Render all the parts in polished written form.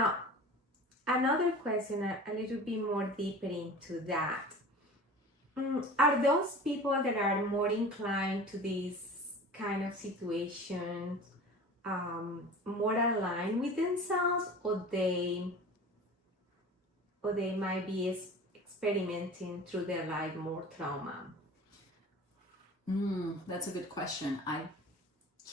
now, another question, a little bit more deeper into that. Are those people that are more inclined to these kind of situations more aligned with themselves, or they might be experimenting through their life more trauma? That's a good question. I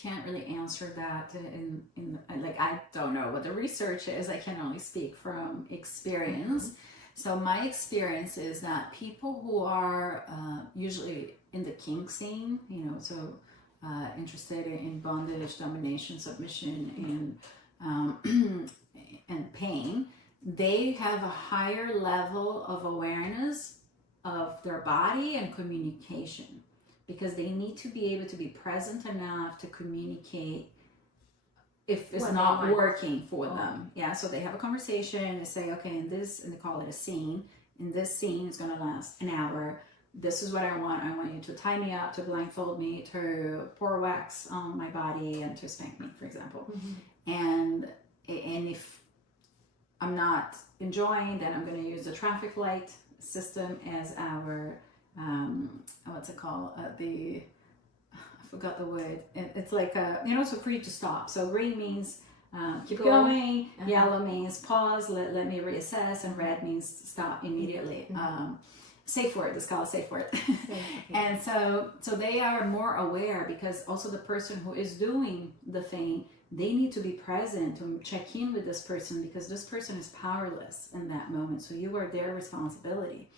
can't really answer that in like, I don't know what the research is. I can only speak from experience. So my experience is that people who are usually in the kink scene, you know, so interested in bondage, domination, submission, and pain, they have a higher level of awareness of their body and communication, because they need to be able to be present enough to communicate if it's not working for them. Yeah, so they have a conversation, they say, okay, and they call it a scene. In this scene, it's going to last an hour. This is what I want. I want you to tie me up, to blindfold me, to pour wax on my body, and to spank me, for example. And if I'm not enjoying, then I'm going to use the traffic light system as our what's it called? I forgot the word. It's like so for you to stop. So green means keep going. Yellow means pause. Let me reassess. And red means stop immediately. Safe word. It's called a safe word. And so they are more aware, because also the person who is doing the thing, they need to be present to check in with this person, because this person is powerless in that moment. So you are their responsibility.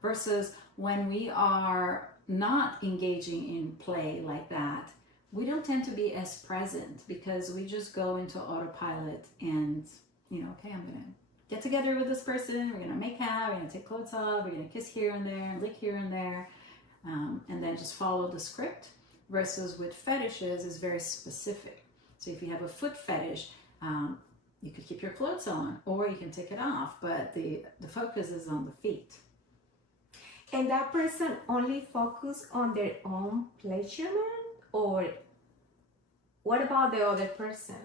Versus when we are not engaging in play like that, we don't tend to be as present, because we just go into autopilot and, okay, I'm going to get together with this person, we're going to make out, we're going to take clothes off, we're going to kiss here and there, lick here and there, and then just follow the script. Versus with fetishes is very specific. So if you have a foot fetish, you could keep your clothes on, or you can take it off, but the focus is on the feet. And that person only focus on their own pleasurement, or what about the other person?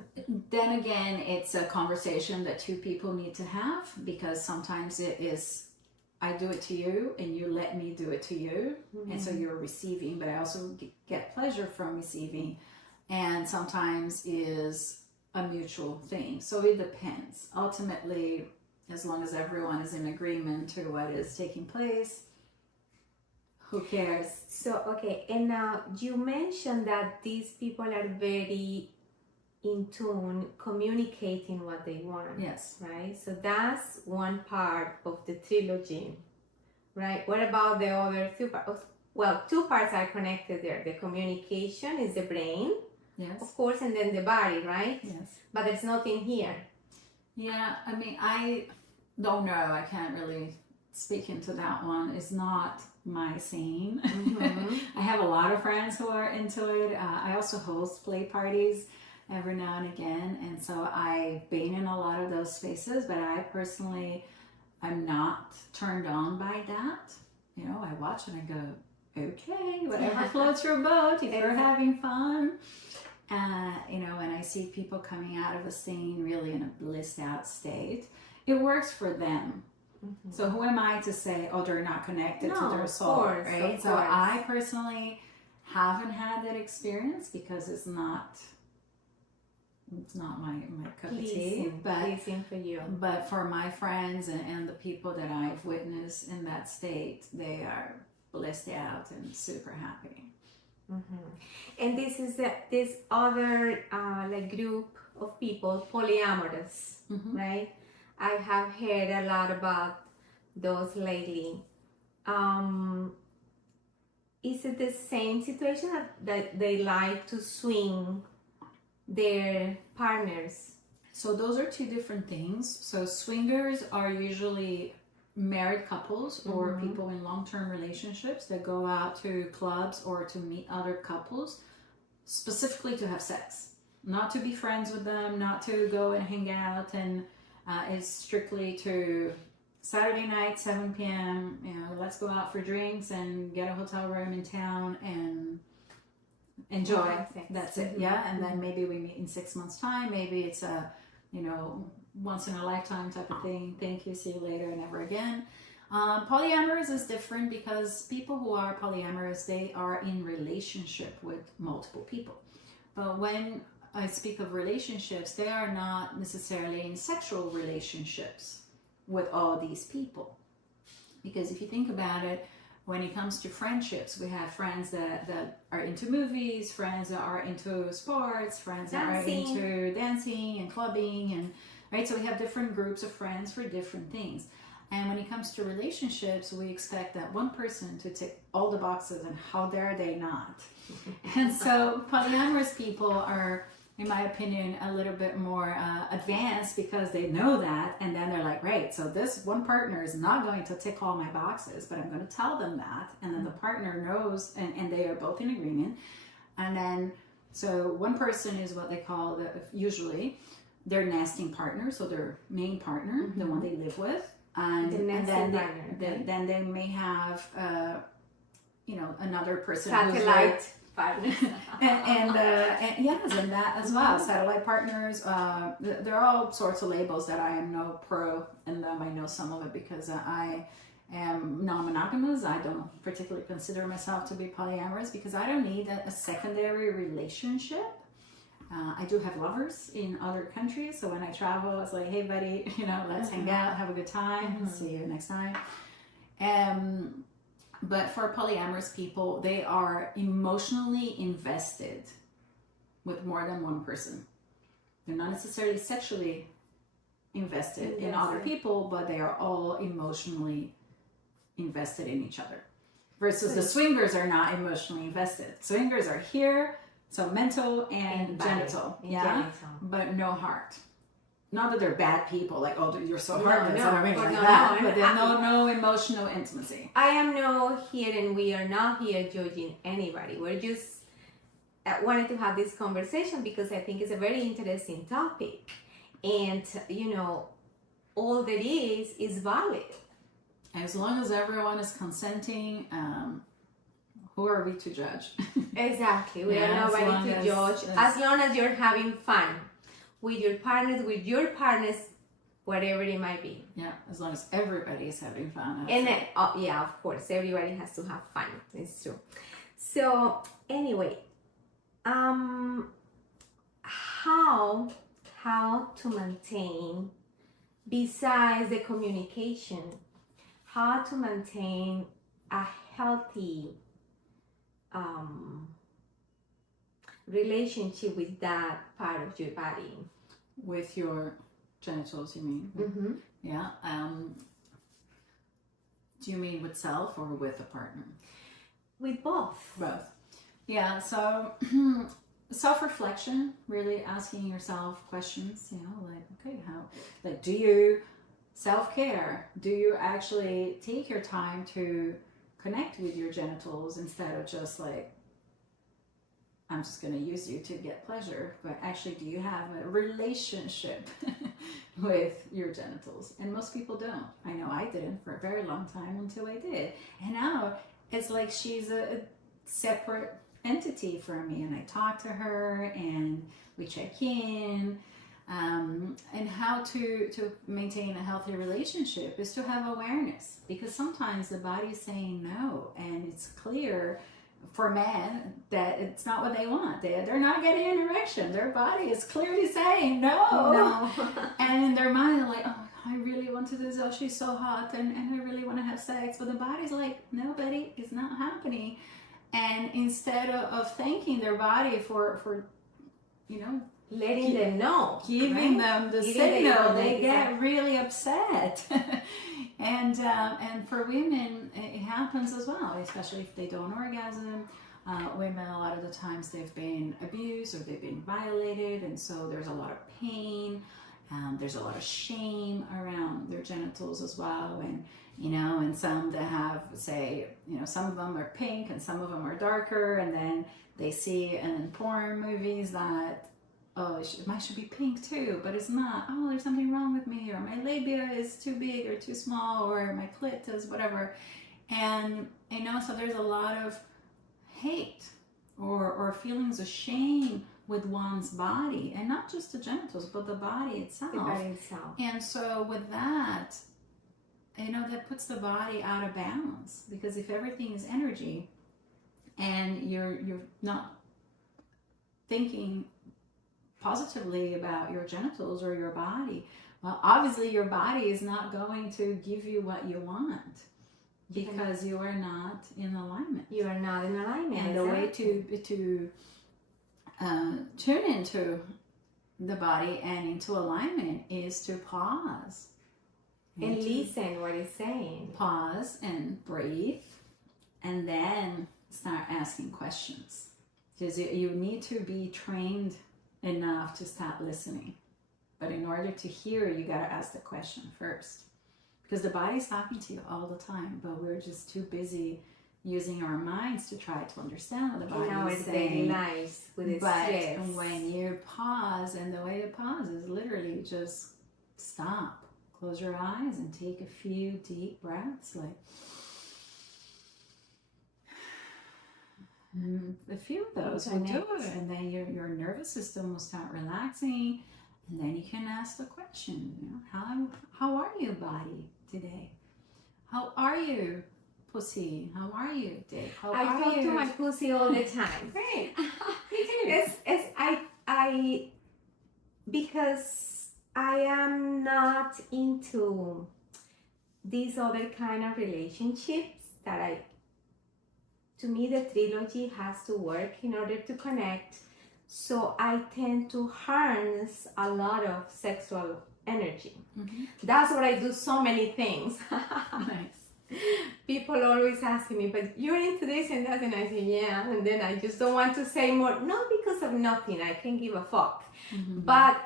Then again, it's a conversation that two people need to have, because sometimes it is, I do it to you and you let me do it to you. And so you're receiving, but I also get pleasure from receiving. And sometimes is a mutual thing. So it depends. Ultimately, as long as everyone is in agreement to what is taking place, who cares? So, okay, and now you mentioned that these people are very in tune, communicating what they want. Yes. Right? So that's one part of the trilogy, right? What about the other two parts? Well, two parts are connected there. The communication is the brain, yes, of course, and then the body, right? Yes. But there's nothing here. Yeah, I mean, I don't know. I can't really speak into that one. It's not my scene. I have a lot of friends who are into it. I also host play parties every now and again, and so I've been in a lot of those spaces, but I personally am not turned on by that. I watch and I go, okay, whatever floats your boat, if you're having fun. When I see people coming out of a scene really in a blissed out state, it works for them. So who am I to say, oh, they're not connected to their soul, right? So I personally haven't had that experience, because it's not my cup of tea. Pleasing for you. But for my friends and the people that I've witnessed in that state, they are blissed out and super happy. And this is this other group of people, polyamorous, right? I have heard a lot about those lately. Is it the same situation that they like to swing their partners? So those are two different things. So swingers are usually married couples or people in long-term relationships that go out to clubs or to meet other couples specifically to have sex, not to be friends with them, not to go and hang out, and it's strictly to Saturday night, 7 p.m., let's go out for drinks and get a hotel room in town and enjoy. That's it. Yeah. And then maybe we meet in 6 months time. Maybe it's a, once in a lifetime type of thing. Thank you, see you later, never again. Polyamorous is different because people who are polyamorous, they are in relationship with multiple people. But when I speak of relationships, they are not necessarily in sexual relationships with all these people. Because if you think about it, when it comes to friendships, we have friends that are into movies, friends that are into sports, friends that are into dancing and clubbing, and right. So we have different groups of friends for different things. And when it comes to relationships, we expect that one person to tick all the boxes, and how dare they not? And so polyamorous people are, in my opinion, a little bit more advanced because they know that, and then they're like, right, so this one partner is not going to tick all my boxes, but I'm going to tell them that, and then the partner knows, and they are both in agreement. And then, so one person is what they call, usually, their nesting partner, so their main partner, the one they live with, and then they may have, another person satellite partners. and yes, and that as well. Satellite partners. There are all sorts of labels that I am no pro in them. I know some of it because I am non-monogamous. I don't particularly consider myself to be polyamorous because I don't need a secondary relationship. I do have lovers in other countries, so when I travel, it's like, hey, buddy, let's hang out, have a good time, see you next time. But for polyamorous people, they are emotionally invested with more than one person. They're not necessarily sexually invested in other people, but they are all emotionally invested in each other. Versus the swingers are not emotionally invested. Swingers are here, so mental and genital, but no heart. Not that they're bad people, like, oh, you're so heartless, but there's no emotional intimacy. I am not here, and we are not here judging anybody. We're just wanted to have this conversation because I think it's a very interesting topic, and all that is valid. As long as everyone is consenting, who are we to judge? Exactly, we are nobody to judge. As long as you're having fun with your partners, whatever it might be. Yeah, as long as everybody is having fun. And then, of course, everybody has to have fun. It's true. So anyway, how to maintain, besides the communication, how to maintain a healthy relationship with that part of your body. With your genitals, you mean? Mm-hmm. Yeah. Do you mean with self or with a partner? With both. Both. Yeah, so self-reflection, really asking yourself questions, do you self-care? Do you actually take your time to connect with your genitals instead of just like, I'm just going to use you to get pleasure, but actually, do you have a relationship with your genitals? And most people don't. I know I didn't for a very long time until I did. And now it's like she's a separate entity for me, and I talk to her and we check in. And how to maintain a healthy relationship is to have awareness, because sometimes the body is saying no, and it's clear for men that it's not what they want. They're not getting an erection. Their body is clearly saying no. And in their mind, they're like, oh, I really want to do this. Oh, she's so hot, and I really want to have sex. But the body's like, no, buddy, it's not happening. And instead of thanking their body for letting them know, giving them the signal, they get really upset. And for women, it happens as well, especially if they don't orgasm. Women, a lot of the times, they've been abused or they've been violated, and so there's a lot of pain. There's a lot of shame around their genitals as well, and some that have, say, some of them are pink and some of them are darker, and then they see in porn movies that, oh, mine should be pink too, but it's not. Oh, there's something wrong with me, or my labia is too big or too small, or my clit is whatever. And so there's a lot of hate or feelings of shame with one's body, and not just the genitals, but the body itself. The body itself. And so with that, that puts the body out of balance, because if everything is energy and you're not thinking positively about your genitals or your body, well, obviously your body is not going to give you what you want, because you are not in alignment. You are not in alignment. And the way to tune into the body and into alignment is to pause and listen what it's saying. Pause and breathe, and then start asking questions, because you need to be trained enough to start listening. But in order to hear, you got to ask the question first, because the body's talking to you all the time, but we're just too busy using our minds to try to understand what the body is saying. Lives with its but stress. When you pause, and the way to pause is literally just stop, close your eyes, and take a few deep breaths, like a few of those will do it, and then your nervous system will start relaxing, and then you can ask the question, how are you, body, today? How are you, pussy? How are you, dick? I talk to my pussy all the time. Great. Because I am not into these other kind of relationships to me, the trilogy has to work in order to connect. So I tend to harness a lot of sexual energy. Mm-hmm. That's what I do, so many things. Nice. People always ask me, but you're into this and that, and I say, yeah, and then I just don't want to say more, not because of nothing, I can give a fuck. Mm-hmm. But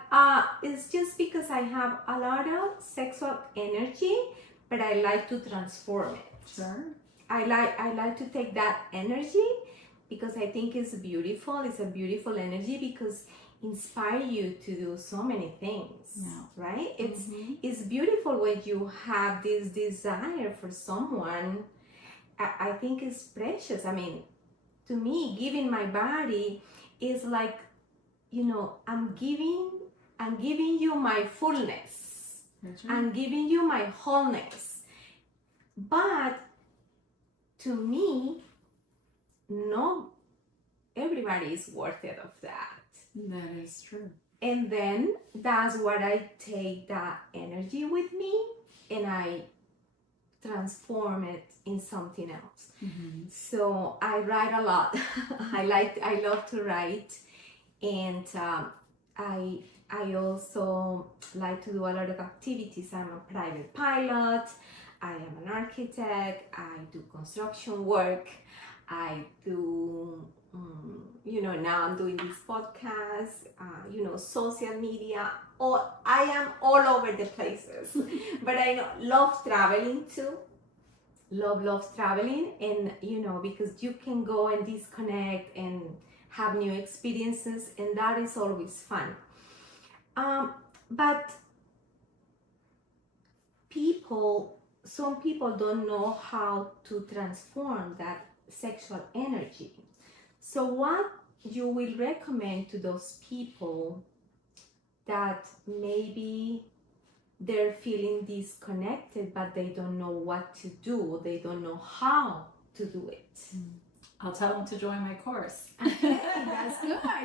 it's just because I have a lot of sexual energy, but I like to transform it. Sure. I like to take that energy because I think it's beautiful. It's a beautiful energy because inspire you to do so many things, right? It's beautiful when you have this desire for someone. I think it's precious. I mean, to me, giving my body is like, I'm giving you my fullness. I'm giving you my wholeness. But to me, no, everybody is worth it of that. That is true. And then that's what I take that energy with me and I transform it in something else. Mm-hmm. So I write a lot. I love to write, and I also like to do a lot of activities. I'm a private pilot. I am an architect. I do construction work. I do, now I'm doing this podcast, social media. I am all over the places. But I love traveling too. Love traveling. And, because you can go and disconnect and have new experiences. And that is always fun. But some people don't know how to transform that sexual energy. So what you will recommend to those people that maybe they're feeling disconnected, but they don't know what to do, they don't know how to do it? I'll tell them to join my course. Okay,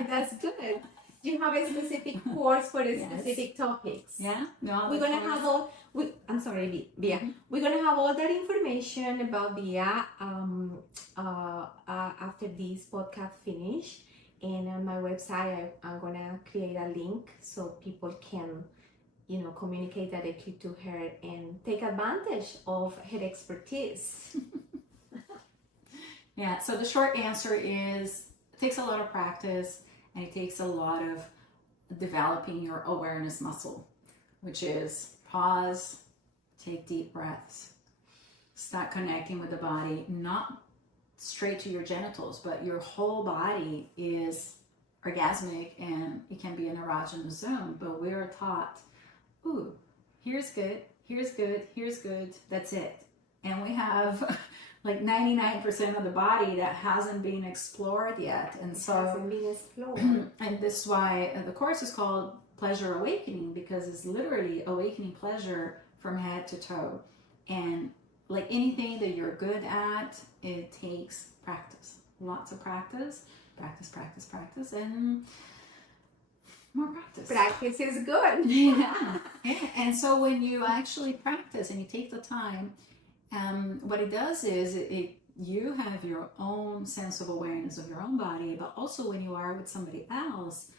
that's good. You have a specific course for the specific topics. Yeah. No. We're gonna have all. I'm sorry, Bia. Mm-hmm. We're gonna have all that information about Bia after this podcast finish, and on my website I'm gonna create a link so people can, communicate directly to her and take advantage of her expertise. Yeah. So the short answer is it takes a lot of practice. And it takes a lot of developing your awareness muscle, which is pause, take deep breaths, start connecting with the body, not straight to your genitals, but your whole body is orgasmic and it can be an erogenous zone. But we are taught, here's good, here's good, here's good, that's it. And we have like 99% of the body that hasn't been explored yet. And so hasn't been explored. and this is why the course is called Pleasure Awakening, because it's literally awakening pleasure from head to toe. And like anything that you're good at, it takes practice, lots of practice, and more practice. Practice is good. Yeah. And so when you actually practice and you take the time, what it does is you have your own sense of awareness of your own body, but also when you are with somebody else,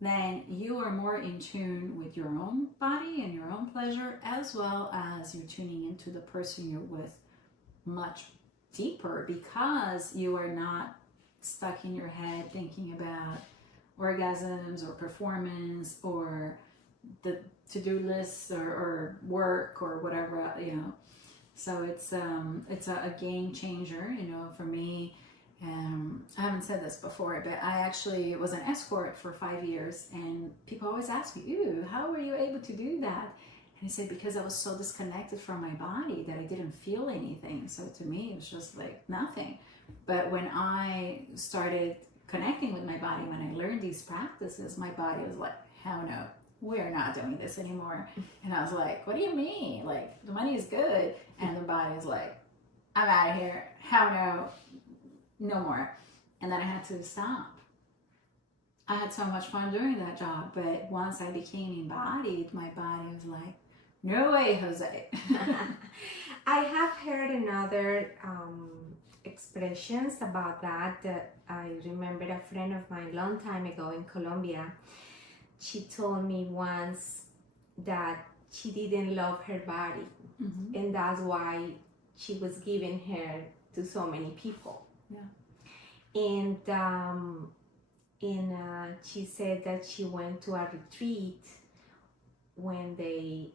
then you are more in tune with your own body and your own pleasure, as well as you're tuning into the person you're with much deeper, because you are not stuck in your head thinking about orgasms or performance or the to-do lists or work or whatever, you know. So it's a game changer, you know, for me. I haven't said this before, but I actually was an escort for 5 years, and people always ask me, "Ew, how were you able to do that?" And I said, because I was so disconnected from my body that I didn't feel anything. So to me, it was just like nothing. But when I started connecting with my body, when I learned these practices, my body was like, hell no, we're not doing this anymore. And I was like, what do you mean? Like, the money is good. And the body is like, I'm out of here. Hell no, no more. And then I had to stop. I had so much fun doing that job. But once I became embodied, my body was like, no way, Jose. I have heard another expressions about that I remember a friend of mine long time ago in Colombia. She told me once that she didn't love her body, and that's why she was giving her to so many people. Yeah. And she said that she went to a retreat when they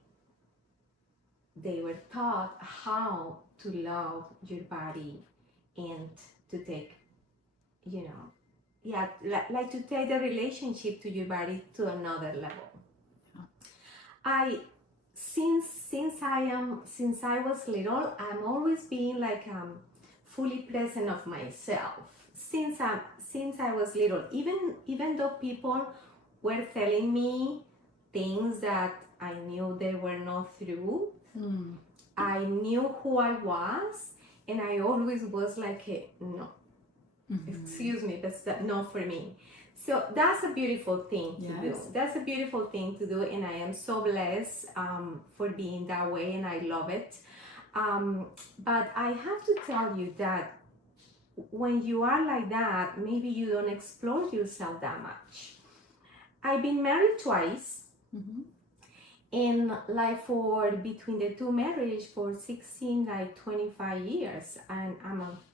were taught how to love your body and to take, you know, yeah, like to take the relationship to your body to another level. Since I was little, I'm always being like fully present of myself. Since I was little, even though people were telling me things that I knew they were not true, I knew who I was, and I always was like, no, excuse me, that's not for me. So that's a beautiful thing to do. That's a beautiful thing to do, and I am so blessed for being that way, and I love it. But I have to tell you that when you are like that, maybe you don't explore yourself that much. I've been married twice. And like for between the two marriage for 16, like 25 years, and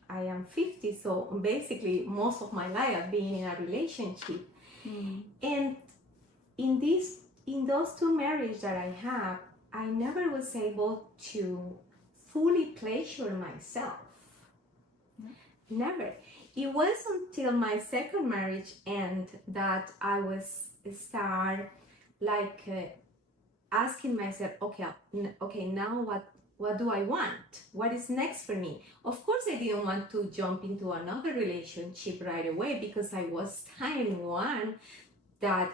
I am 50, so basically most of my life I've been in a relationship. And in those two marriages that I have, I never was able to fully pleasure myself. Never. It was until my second marriage end that I was start like asking myself, okay, now what do I want? What is next for me? Of course, I didn't want to jump into another relationship right away because I was tired in one that,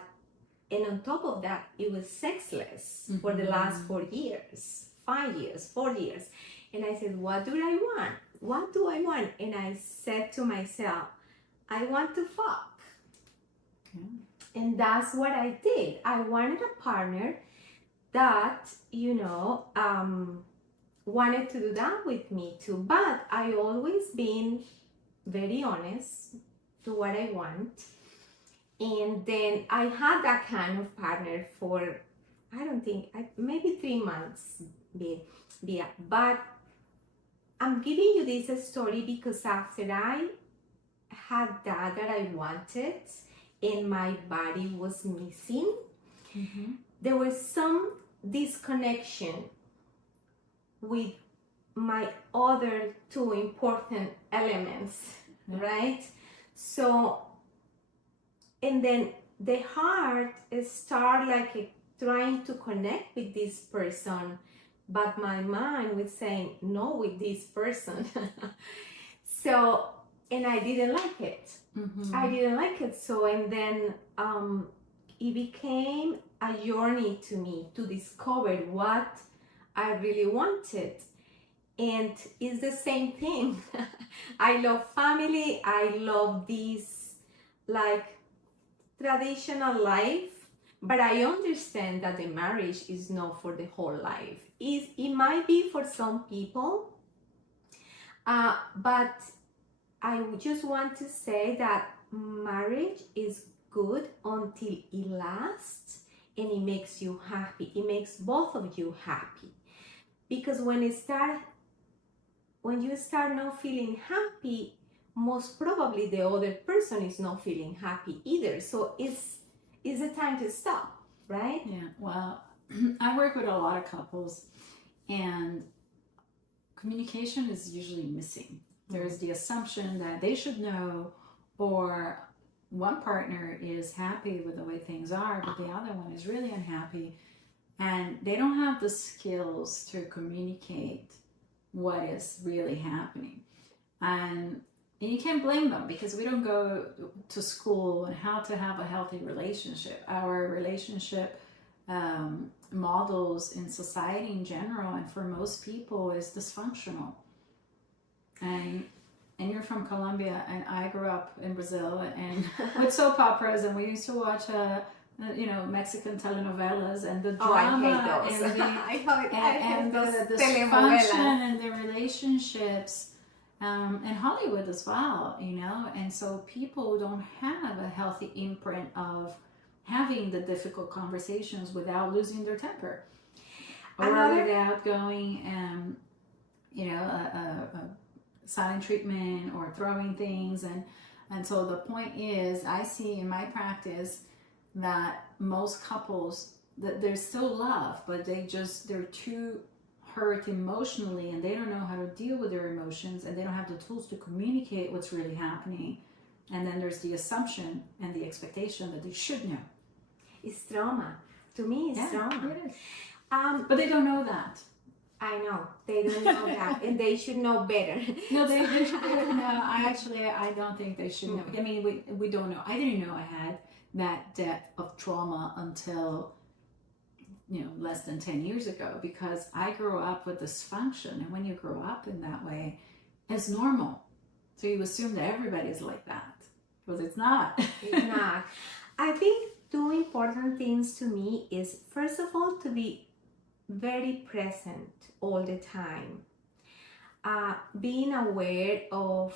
and on top of that, it was sexless for the last 4 years, 5 years, 4 years. And I said, what do I want? What do I want? And I said to myself, I want to fuck. And that's what I did. I wanted a partner that, you know, wanted to do that with me too. But I always been very honest to what I want. And then I had that kind of partner for, maybe 3 months. But I'm giving you this story because after I had that I wanted and my body was missing, there was some disconnection with my other two important elements, right? So, and then the heart start like trying to connect with this person, but my mind was saying no with this person. So, and I didn't like it. I didn't like it. So, and then it became a journey to me to discover what I really wanted. And it's the same thing. I love family. I love this like traditional life, but I understand that the marriage is not for the whole life. It might be for some people, but I just want to say that marriage is good until it lasts and it makes you happy. It makes both of you happy. Because when you start not feeling happy, most probably the other person is not feeling happy either. So it's the time to stop, right? Yeah. Well, I work with a lot of couples, and communication is usually missing. There's the assumption that they should know, or one partner is happy with the way things are, but the other one is really unhappy, and they don't have the skills to communicate what is really happening. And you can't blame them, because we don't go to school on how to have a healthy relationship. Our relationship models in society in general, and for most people, is dysfunctional. And you're from Colombia, and I grew up in Brazil, and with soap operas, and we used to watch Mexican telenovelas, and the drama and the dysfunction and the relationships, and Hollywood as well, and so people don't have a healthy imprint of having the difficult conversations without losing their temper, or without going silent treatment or throwing things, and so the point is, I see in my practice that most couples, that there's still love, but they're too hurt emotionally, and they don't know how to deal with their emotions, and they don't have the tools to communicate what's really happening. And then there's the assumption and the expectation that they should know. It's trauma. To me, it's trauma. It is. But they don't know that. I know they don't know that, and they should know better. No, they should. No, I don't think they should know. I mean, we don't know. I didn't know I had that depth of trauma until less than 10 years ago, because I grew up with dysfunction, and when you grow up in that way, it's normal. So you assume that everybody is like that, but it's not. It's not. I think two important things to me is, first of all, to be very present all the time, being aware of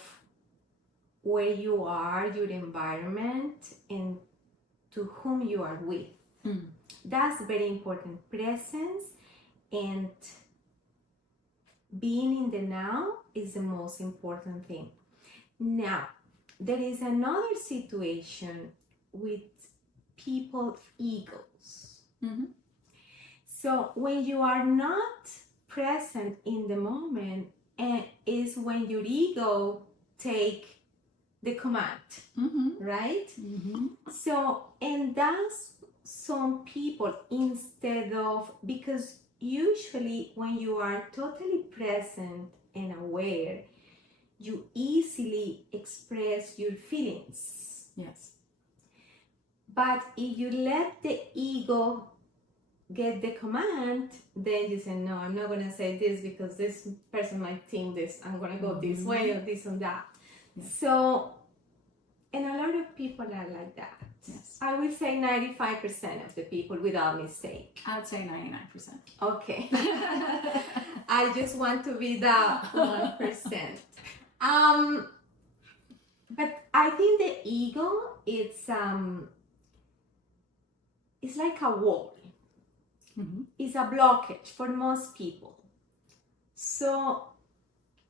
where you are, your environment, and to whom you are with. That's very important. Presence and being in the now is the most important thing. Now, there is another situation with people's egos. So when you are not present in the moment, and is when your ego take the command, right? So, and that's some people, instead of, because usually when you are totally present and aware, you easily express your feelings. Yes. But if you let the ego get the command, then you say, no, I'm not going to say this because this person might think this. I'm going to go this way or this and that. Yes. So, and a lot of people are like that. Yes. I would say 95% of the people, without mistake. I'd say 99%. Okay. I just want to be the 1%. But I think the ego, it's like a wall. It's a blockage for most people. So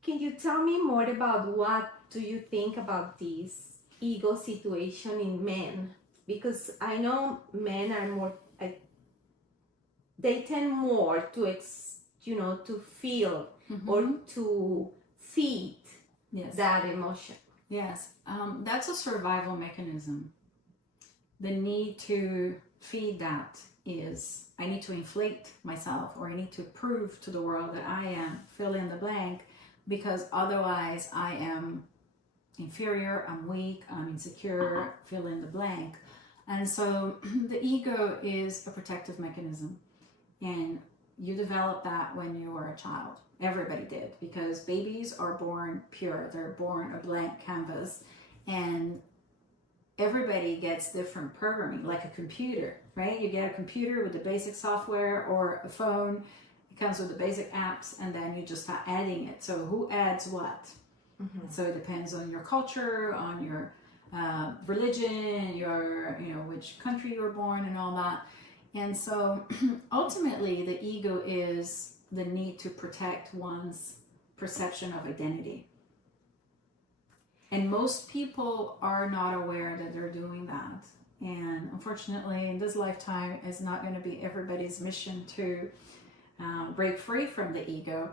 can you tell me more about what do you think about this ego situation in men? Because I know men are more, they tend more to to feel or to feed that emotion. Yes, that's a survival mechanism. The need to feed that is I need to inflate myself, or I need to prove to the world that I am fill in the blank, because otherwise I am inferior, I'm weak, I'm insecure, fill in the blank. And so the ego is a protective mechanism, and you develop that when you were a child. Everybody did, because babies are born pure, they're born a blank canvas, and everybody gets different programming, like a computer, right? You get a computer with the basic software, or a phone, it comes with the basic apps, and then you just start adding it. So who adds what? Mm-hmm. So it depends on your culture, on your religion, your, which country you were born, and all that. And so ultimately the ego is the need to protect one's perception of identity. And most people are not aware that they're doing that. And unfortunately, in this lifetime, it's not going to be everybody's mission to break free from the ego.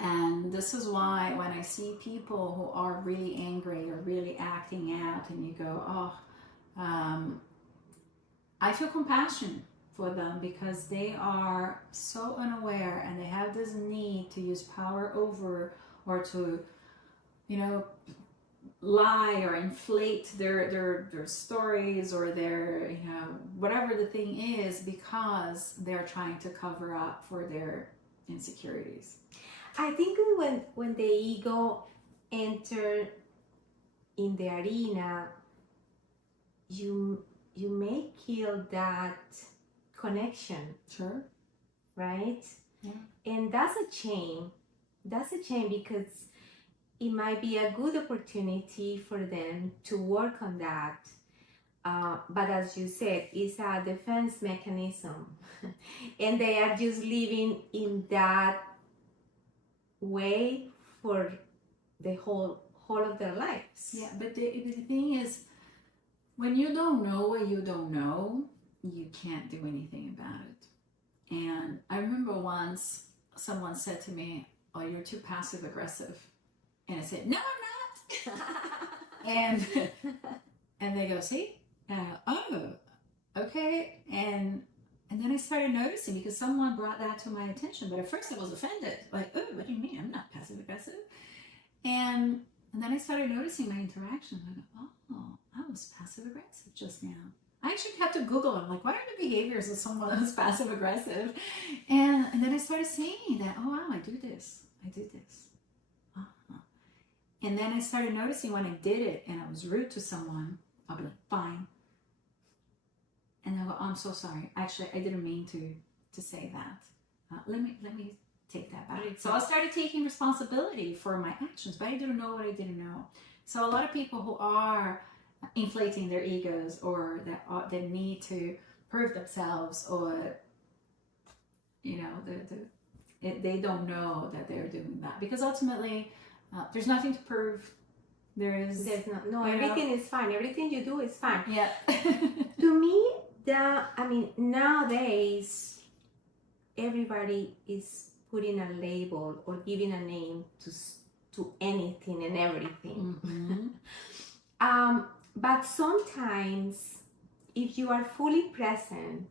And this is why when I see people who are really angry or really acting out, and you go, I feel compassion for them, because they are so unaware, and they have this need to use power over, or to, lie or inflate their stories, or their, whatever the thing is, because they're trying to cover up for their insecurities. I think when the ego enter in the arena, you may kill that connection. Sure. Right? Yeah. And that's a shame. That's a shame, because it might be a good opportunity for them to work on that. But as you said, it's a defense mechanism. And they are just living in that way for the whole of their lives. Yeah, but the thing is, when you don't know what you don't know, you can't do anything about it. And I remember once someone said to me, "Oh, you're too passive aggressive." And I said, "No, I'm not." and they go, "See? Oh, okay." And then I started noticing, because someone brought that to my attention. But at first I was offended. Like, "Oh, what do you mean? I'm not passive aggressive." And then I started noticing my interactions. I go, "Oh, I was passive aggressive just now." I actually had to Google them. Like, what are the behaviors of someone who's passive aggressive? And then I started seeing that, oh, wow, I do this. And then I started noticing when I did it and I was rude to someone, I'll be like, "Fine." And I go, "I'm so sorry. Actually, I didn't mean to say that. Let me take that back." So I started taking responsibility for my actions, but I didn't know what I didn't know. So a lot of people who are inflating their egos, or that need to prove themselves, or they don't know that they're doing that, because ultimately there's nothing to prove. There's no everything is fine. Everything you do is fine. Yeah. To me, nowadays everybody is putting a label or giving a name to anything and everything. Mm-hmm. But sometimes, if you are fully present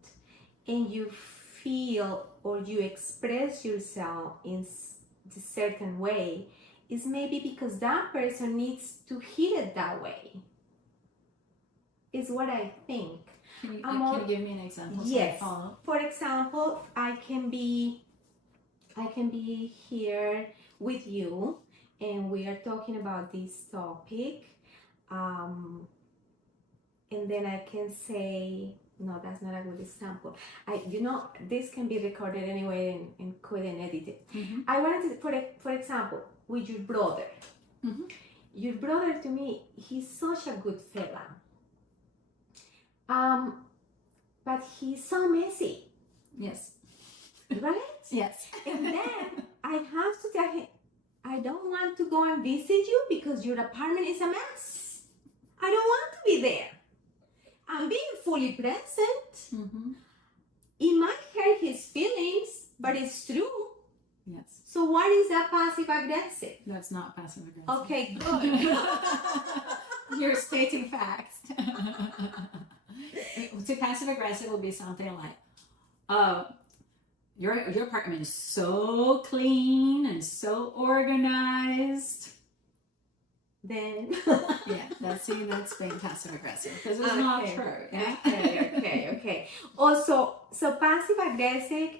and you feel or you express yourself in a certain way, it's maybe because that person needs to hear it that way. Is what I think. Can you give me an example? Yes. For example, I can be here with you, and we are talking about this topic. And then I can say, no, that's not a good example. This can be recorded anyway and could and edit it. Mm-hmm. I wanted to, for example, with your brother. Mm-hmm. Your brother, to me, he's such a good fella. But he's so messy. Yes. Right? Yes. And then I have to tell him, I don't want to go and visit you because your apartment is a mess. I don't want to be there. I'm being fully present. Mm-hmm. It might hurt his feelings, but it's true. Yes. So what is that passive aggressive? That's not passive aggressive. Okay, good. You're stating facts. So passive aggressive will be something like, oh, your apartment is so clean and so organized. Then Yeah, that's being passive aggressive because it's not true. Yeah? Okay. Also, so passive aggressive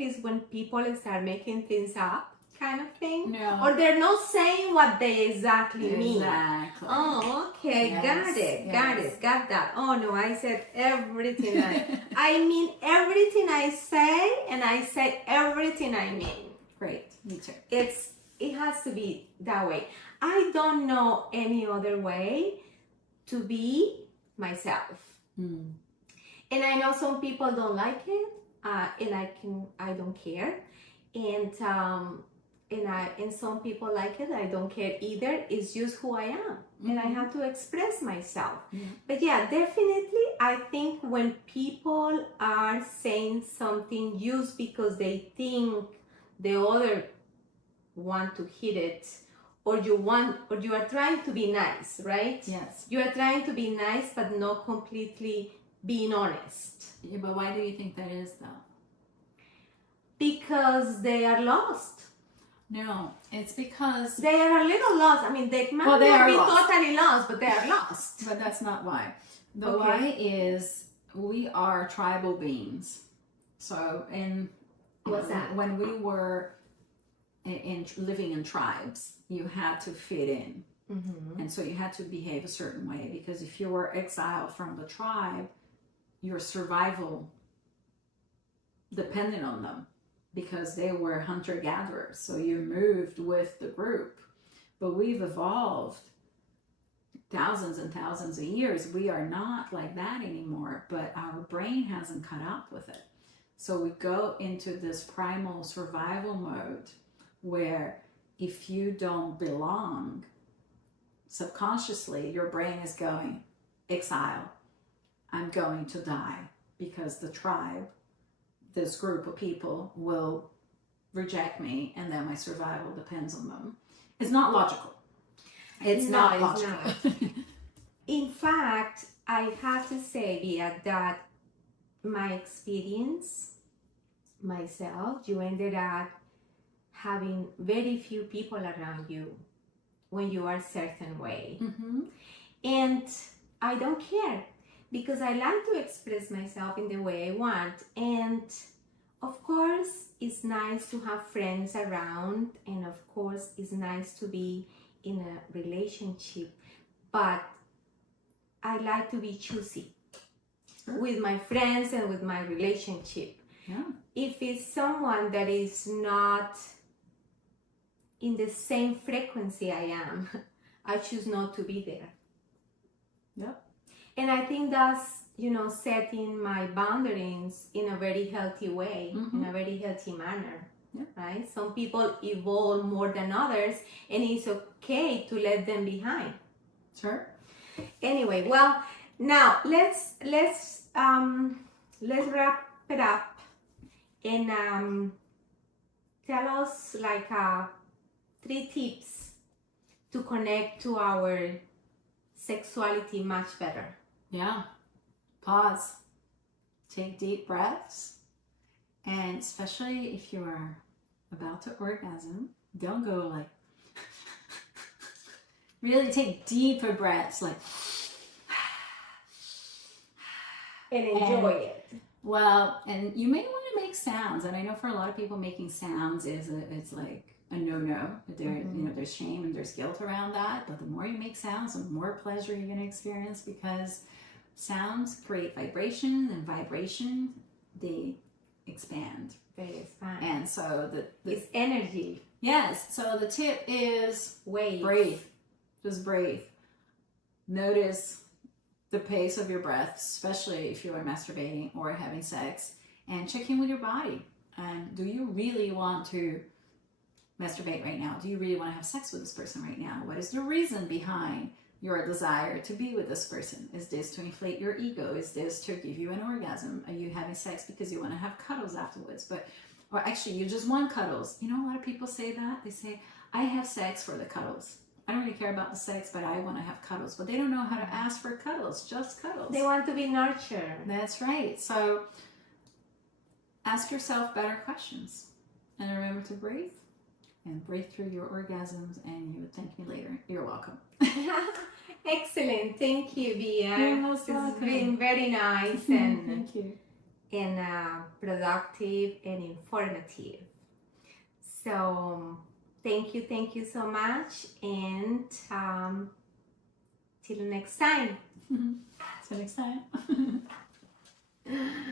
is when people start making things up, kind of thing. No. Or they're not saying what they exactly mean. Exactly. Oh, okay. Yes, Got that. Oh no, I said everything. I mean everything I say, and I say everything I mean. Great. Me too. It has to be that way. I don't know any other way to be myself. Mm. And I know some people don't like it, and I don't care. And some people like it. I don't care either. It's just who I am, and I have to express myself. But yeah, definitely, I think when people are saying something just because they think the other want to hit it, or you are trying to be nice, right? Yes. You are trying to be nice, but not completely being honest. Yeah, but why do you think that is, though? Because they are lost. No, it's because they are a little lost. I mean, they might not be totally lost, but they are lost. But that's not why. The why is we are tribal beings. So, what's that? When we were living in tribes, you had to fit in. Mm-hmm. And so you had to behave a certain way, because if you were exiled from the tribe, your survival depended on them, because they were hunter-gatherers. So you moved with the group. But we've evolved thousands and thousands of years. We are not like that anymore, but our brain hasn't caught up with it. So we go into this primal survival mode where if you don't belong, subconsciously your brain is going, exile. I'm going to die because the tribe, this group of people, will reject me, and then my survival depends on them. It's not logical. It's not logical. In fact, I have to say, Bia, that my experience myself, you ended up having very few people around you when you are a certain way. Mm-hmm. And I don't care, because I like to express myself in the way I want. And of course, it's nice to have friends around, and of course, it's nice to be in a relationship, but I like to be choosy with my friends and with my relationship. Yeah. If it's someone that is not in the same frequency I am, I choose not to be there. Yeah. And I think that's, setting my boundaries in a very healthy way, mm-hmm. in a very healthy manner. Yeah. Right? Some people evolve more than others, and it's okay to let them behind. Sure. Anyway, well, now let's wrap it up and tell us 3 tips to connect to our sexuality much better. Yeah. Pause. Take deep breaths. And especially if you are about to orgasm, don't go like... Really take deeper breaths, like... and enjoy it. Well, and you may want to make sounds. And I know for a lot of people, making sounds it's like a no-no. There, mm-hmm. There's shame and there's guilt around that. But the more you make sounds, the more pleasure you're going to experience, because sounds create vibration, and vibration, they expand. They expand. And so it's energy. Yes. So the tip is breathe. Just breathe. Notice the pace of your breath, especially if you are masturbating or having sex, and check in with your body. And do you really want to masturbate right now? Do you really want to have sex with this person right now? What is the reason behind your desire to be with this person? Is this to inflate your ego? Is this to give you an orgasm? Are you having sex because you want to have cuddles afterwards? Or actually you just want cuddles. A lot of people say that. They say, I have sex for the cuddles. I don't really care about the sex, but I want to have cuddles. But they don't know how to ask for cuddles, just cuddles. They want to be nurtured. That's right. So ask yourself better questions. And remember to breathe. And breathe through your orgasms, and you would thank me later. You're welcome. Excellent. Thank you, Bia. You're most welcome. It's been very nice and Thank you. And productive and informative. So thank you so much, and till next time. Till next time.